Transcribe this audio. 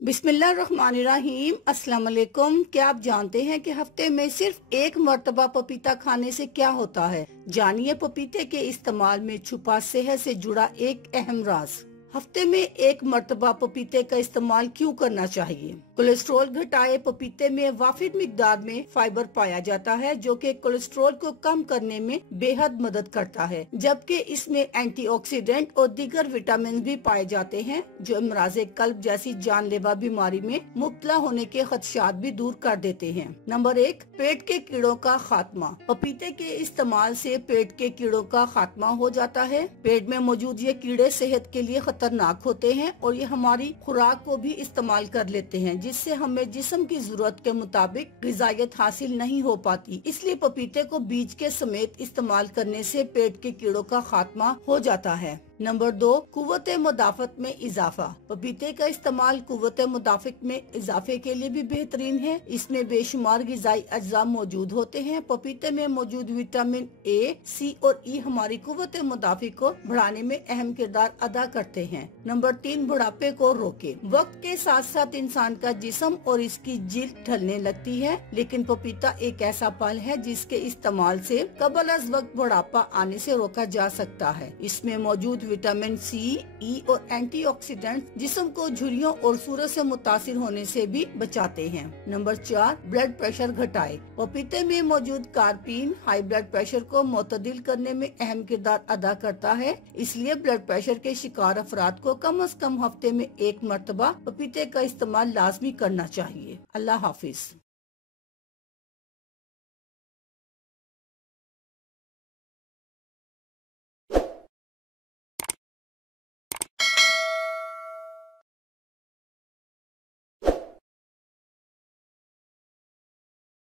बिस्मिल्लाहिर्रहमानिर्रहीम। अस्सलाम वालेकुम। क्या आप जानते हैं कि हफ्ते में सिर्फ एक मर्तबा पपीता खाने से क्या होता है? जानिए पपीते के इस्तेमाल में छुपा सेहत से जुड़ा एक अहम राज। हफ्ते में एक मर्तबा पपीते का इस्तेमाल क्यों करना चाहिए? कोलेस्ट्रॉल घटाए। पपीते में वाफिद मिकदार में फाइबर पाया जाता है जो कि कोलेस्ट्रॉल को कम करने में बेहद मदद करता है, जबकि इसमें एंटीऑक्सीडेंट और दीगर विटामिन भी पाए जाते हैं जो अमराज़े कल्ब जैसी जानलेवा बीमारी में मुब्तला होने के खदशात भी दूर कर देते हैं। नंबर 1, पेट के कीड़ों का खात्मा। पपीते के इस्तेमाल से पेट के कीड़ों का खात्मा हो जाता है। पेट में मौजूद ये कीड़े सेहत के लिए खतरनाक होते हैं और ये हमारी खुराक को भी इस्तेमाल कर लेते हैं, जिससे हमें जिस्म की जरूरत के मुताबिक ग़िज़ाइयत हासिल नहीं हो पाती। इसलिए पपीते को बीज के समेत इस्तेमाल करने से पेट के कीड़ों का खात्मा हो जाता है। नंबर 2, कुव्वत मुदाफ़त में इजाफा। पपीते का इस्तेमाल कुव्वत मुदाफ़त में इजाफे के लिए भी बेहतरीन है। इसमें बेशुमार ग़िज़ाई अज्जा मौजूद होते हैं। पपीते में मौजूद विटामिन ए, सी और ई हमारी कुव्वत मुदाफ़त को बढ़ाने में अहम किरदार अदा करते हैं। नंबर 3, बुढ़ापे को रोके। वक्त के साथ साथ इंसान का जिस्म और इसकी जिल्द ढलने लगती है, लेकिन पपीता एक ऐसा फल है जिसके इस्तेमाल से कबल अज़ वक्त बुढ़ापा आने से रोका जा सकता है। इसमें मौजूद विटामिन सी, ई और एंटीऑक्सीडेंट जिस्म को झुर्रियों और सूरज से मुतासिर होने से भी बचाते हैं। नंबर 4, ब्लड प्रेशर घटाए। पपीते में मौजूद कार्पीन हाई ब्लड प्रेशर को मुतदिल करने में अहम किरदार अदा करता है। इसलिए ब्लड प्रेशर के शिकार अफराद को कम से कम हफ्ते में एक मर्तबा पपीते का इस्तेमाल लाजमी करना चाहिए। अल्लाह हाफिज।